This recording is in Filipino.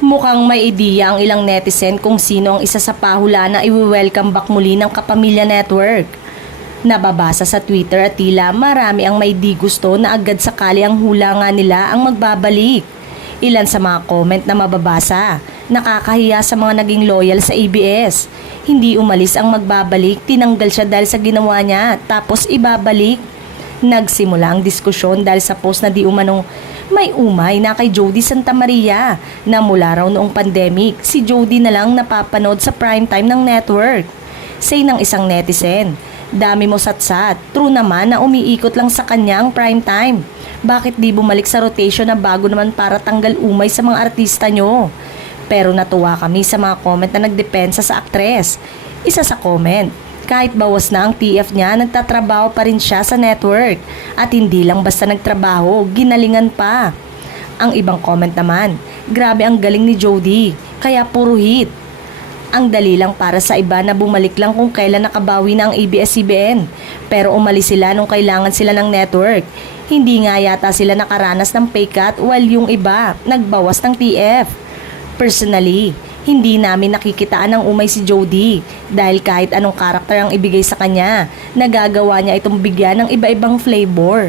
Mukhang may ideya ang ilang netizen kung sino ang isa sa pahula na i-welcome back muli ng Kapamilya Network. Nababasa sa Twitter at tila marami ang may di gusto na agad sakali ang hula nga nila ang magbabalik. Ilan sa mga comment na mababasa, nakakahiya sa mga naging loyal sa ABS. Hindi umalis ang magbabalik, tinanggal siya dahil sa ginawa niya, tapos ibabalik. Nagsimula ang diskusyon dahil sa post na di umanong may umay na kay Jody Santa Maria na mula raw noong pandemic, si Jody na lang napapanood sa primetime ng network. Say ng isang netizen, dami mo satsat, true naman na umiikot lang sa kanya ang primetime. Bakit di bumalik sa rotation na bago naman para tanggal umay sa mga artista nyo? Pero natuwa kami sa mga comment na nagdepensa sa aktres. Isa sa comment, kahit bawas na ang TF niya, nagtatrabaho pa rin siya sa network. At hindi lang basta nagtrabaho, ginalingan pa. Ang ibang comment naman, grabe ang galing ni Jody, kaya puro hit. Ang dali lang para sa iba na bumalik lang kung kailan nakabawi na ang ABS-CBN. Pero umalis sila nung kailangan sila ng network. Hindi nga yata sila nakaranas ng pay cut while yung iba nagbawas ng TF. Personally, hindi namin nakikitaan ng umay si Jody dahil kahit anong karakter ang ibigay sa kanya, nagagawa niya itong bigyan ng iba-ibang flavor.